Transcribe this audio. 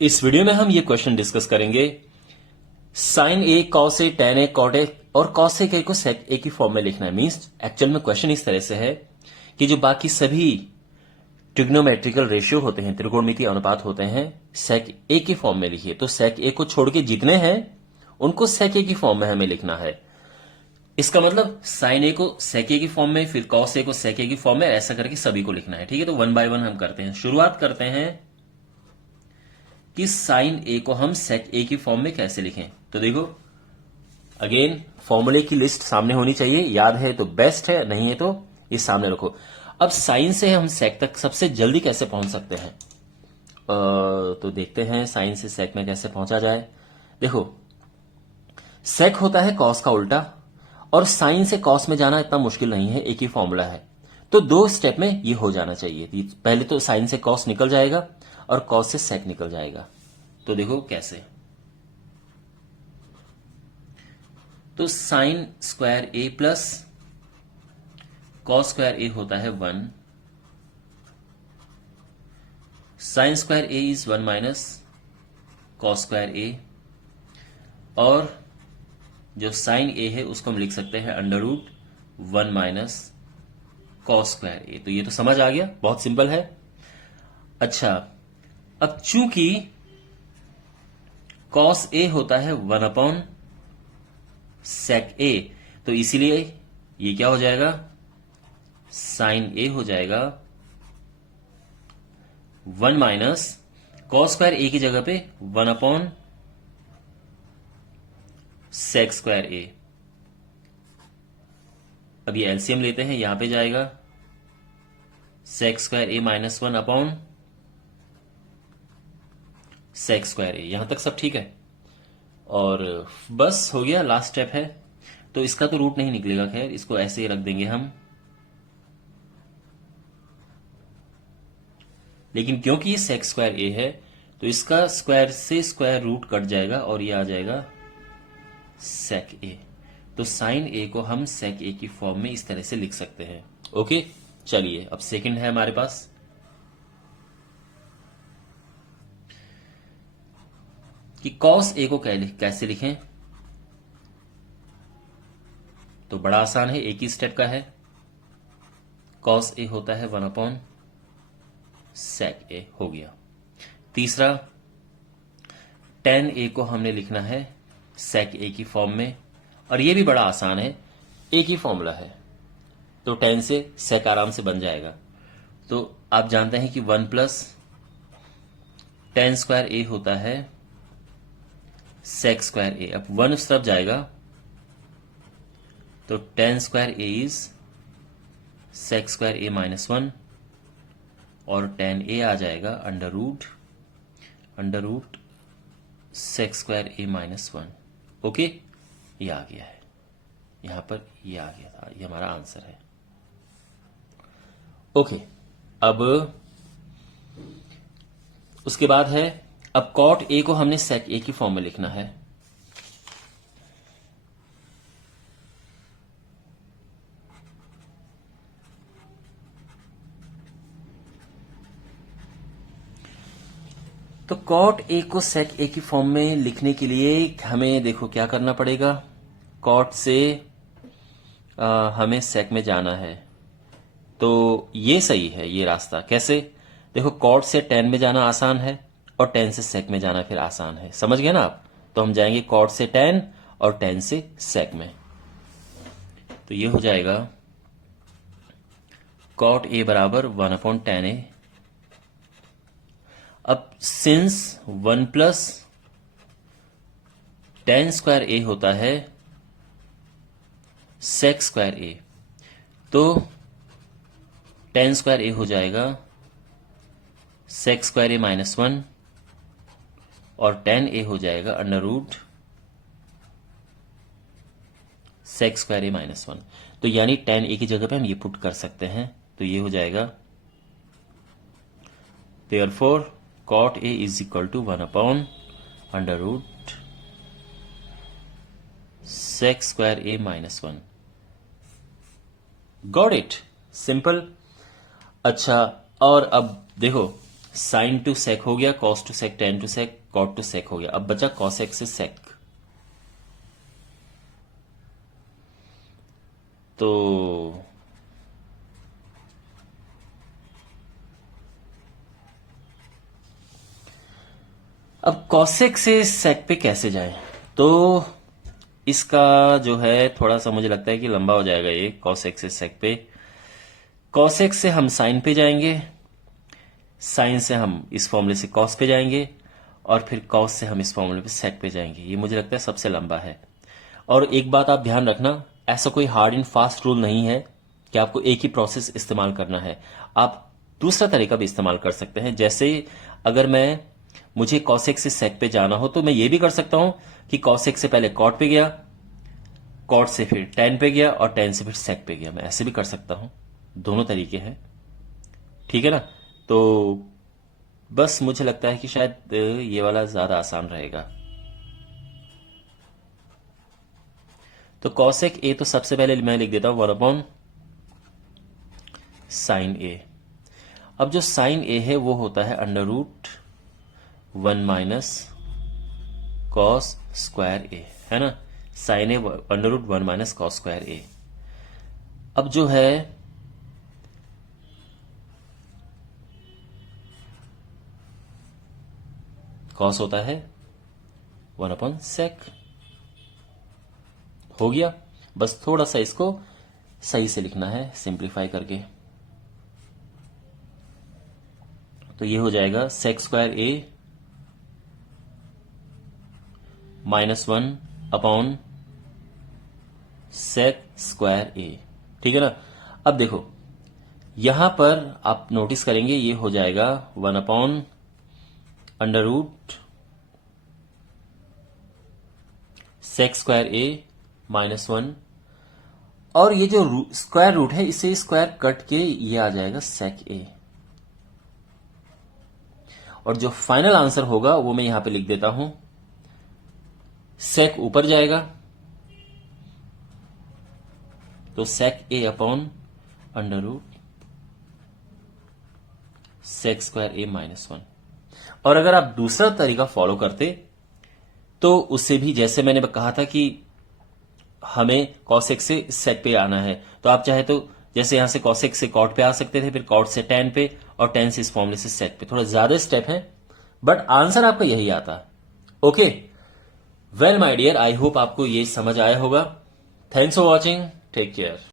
इस वीडियो में हम ये क्वेश्चन डिस्कस करेंगे। Sine A, cos A, tan A, cot A और कॉस ए को सेक ए की फॉर्म में लिखना है। मींस एक्चुअल में क्वेश्चन इस तरह से है कि जो बाकी सभी ट्रिग्नोमेट्रिकल रेशियो होते हैं, त्रिकोणमितीय अनुपात होते हैं, सेक ए की फॉर्म में लिखिए। तो सेक ए को छोड़ के जितने हैं उनको सेक ए की फॉर्म में हमें लिखना है। इसका मतलब साइन ए को सेक ए की फॉर्म में, फिर कॉस ए को सेक ए की फॉर्म में, ऐसा करके सभी को लिखना है। ठीक है, तो वन बाय वन हम करते हैं। शुरुआत करते हैं कि साइन ए को हम सेक ए की फॉर्म में कैसे लिखें। तो देखो, अगेन फॉर्मूले की लिस्ट सामने होनी चाहिए, याद है तो बेस्ट है, नहीं है तो ये सामने रखो। अब साइन से हम सेक तक सबसे जल्दी कैसे पहुंच सकते हैं, तो देखते हैं साइन से सेक में कैसे पहुंचा जाए। देखो, सेक होता है कॉस का उल्टा, और साइन से कॉस में जाना इतना मुश्किल नहीं है, एक ही फॉर्मूला है। तो दो स्टेप में ये हो जाना चाहिए। पहले तो साइन से कॉस निकल जाएगा और कॉस से सेक निकल जाएगा। तो देखो कैसे। तो sine square A plus cos square A होता है 1। Sine square A is 1 minus cos square A, और जो साइन ए है उसको हम लिख सकते हैं under root 1 minus cos square A. तो ये तो समझ आ गया, बहुत सिंपल है। अच्छा, अब चूंकि कॉस ए होता है 1 अपॉन सेक ए, तो इसीलिए ये क्या हो जाएगा, साइन ए हो जाएगा 1 माइनस कॉस स्क्वायर ए की जगह पे 1 अपॉन सेक स्क्वायर ए। अब ये एलसीएम लेते हैं, यहां पे जाएगा सेक square A minus 1 upon sec square ए। यहां तक सब ठीक है, और बस हो गया, लास्ट स्टेप है। तो इसका तो रूट नहीं निकलेगा, खैर इसको ऐसे ही रख देंगे हम। लेकिन क्योंकि ये सेक स्क्वायर ए है तो इसका स्क्वायर से स्क्वायर रूट कट जाएगा और ये आ जाएगा सेक ए। तो साइन ए को हम सेक ए की फॉर्म में इस तरह से लिख सकते हैं। ओके, चलिए अब सेकंड है हमारे पास। कि कॉस ए को कैसे लिखें। तो बड़ा आसान है, एक ही स्टेप का है। कॉस ए होता है 1 अपॉन सेक ए, हो गया। तीसरा, टेन ए को हमने लिखना है सेक ए की फॉर्म में, और ये भी बड़ा आसान है, एक ही फॉर्मूला है। तो टेन से सेक आराम से बन जाएगा। तो आप जानते हैं कि 1 प्लस टेन स्क्वायर ए होता है सेक स्क्वायर ए। अब 1 उस तरफ जाएगा तो tan square A is sec square A minus 1, और टेन ए आ जाएगा under root sec square A minus 1। Okay, ये आ गया है, यहां पर ये आ गया था, ये हमारा आंसर है। ओके, अब उसके बाद है, अब कॉट ए को हमने सेक ए की फॉर्म में लिखना है। तो कॉट ए को सेक ए की फॉर्म में लिखने के लिए हमें देखो क्या करना पड़ेगा। कॉट से हमें सेक में जाना है, तो ये सही है ये रास्ता। कैसे, देखो कॉट से टेन में जाना आसान है और टेन से सेक में जाना फिर आसान है, समझ गए ना आप। तो हम जाएंगे कॉट से टेन और टेन से सेक में। तो ये हो जाएगा कॉट ए बराबर 1 अपॉन टेन ए। अब since 1 plus ten square A होता है सेक स्क्वायर ए, तो टेन स्क्वायर ए हो जाएगा सेक स्क्वायर ए माइनस 1, और टेन ए हो जाएगा under root sec square A minus 1। तो यानी टेन ए की जगह पे हम ये पुट कर सकते हैं। तो ये हो जाएगा therefore cot A is equal to 1 upon under root sec square A minus 1। Got it, simple. अच्छा, और अब देखो साइन टू सेक हो गया, cos to sec, tan to sec, cot to sec हो गया। अब बचा कॉसेक से सेक। तो अब कॉसेक से सेक पे कैसे जाएं? तो इसका जो है थोड़ा सा मुझे लगता है कि लंबा हो जाएगा ये, कॉसेक से सेक पे। कॉसेक से हम साइन पे जाएंगे, साइन से हम इस फॉर्मूले से कॉस पे जाएंगे, और फिर कॉस से हम इस फॉर्मूले पे सेक पे जाएंगे। ये मुझे लगता है सबसे लंबा है। और एक बात आप ध्यान रखना, ऐसा कोई हार्ड एंड फास्ट रूल नहीं है कि आपको एक ही प्रोसेस इस्तेमाल करना है। आप दूसरा तरीका भी इस्तेमाल कर सकते हैं। जैसे अगर मुझे कॉसेक से सेक पे जाना हो तो मैं ये भी कर सकता हूं कि कॉसेक से पहले कॉट पे गया, कॉट से फिर टेन पे गया, और टेन से फिर सेक पे गया। मैं ऐसे भी कर सकता हूं, दोनों तरीके हैं, ठीक है ना। तो बस मुझे लगता है कि शायद ये वाला ज्यादा आसान रहेगा। तो कॉसेक ए तो सबसे पहले मैं लिख देता हूं 1 साइन ए। अब जो साइन ए है वो होता है √1 माइनस कॉस स्क्वायर ए, है ना। साइन ए √1 माइनस कॉस स्क्वायर ए। अब जो है कॉस होता है 1/sec। हो गया, बस थोड़ा सा इसको सही से लिखना है सिंप्लीफाई करके। तो ये हो जाएगा सेक स्क्वायर ए -1 सेक स्क्वायर ए, ठीक है ना। अब देखो यहां पर आप नोटिस करेंगे ये हो जाएगा 1 सेक स्क्वायर ए -1, और ये जो स्क्वायर रूट है इसे स्क्वायर कट के ये आ जाएगा सेक ए। और जो फाइनल आंसर होगा वो मैं यहां पे लिख देता हूं, सेक ऊपर जाएगा तो सेक ए अपॉन सेक स्क्वायर ए -1। और अगर आप दूसरा तरीका फॉलो करते तो उससे भी, जैसे मैंने कहा था कि हमें कॉसेक से सेक पे आना है, तो आप चाहे तो जैसे यहां से कॉसेक से कॉट पे आ सकते थे, फिर कॉट से टेन पे, और टेन से इस फॉर्मूले से सेक पे। थोड़ा ज्यादा स्टेप है बट आंसर आपका यही आता। Okay, well my dear, I hope आपको ये समझ आया होगा। Thanks for watching, take care.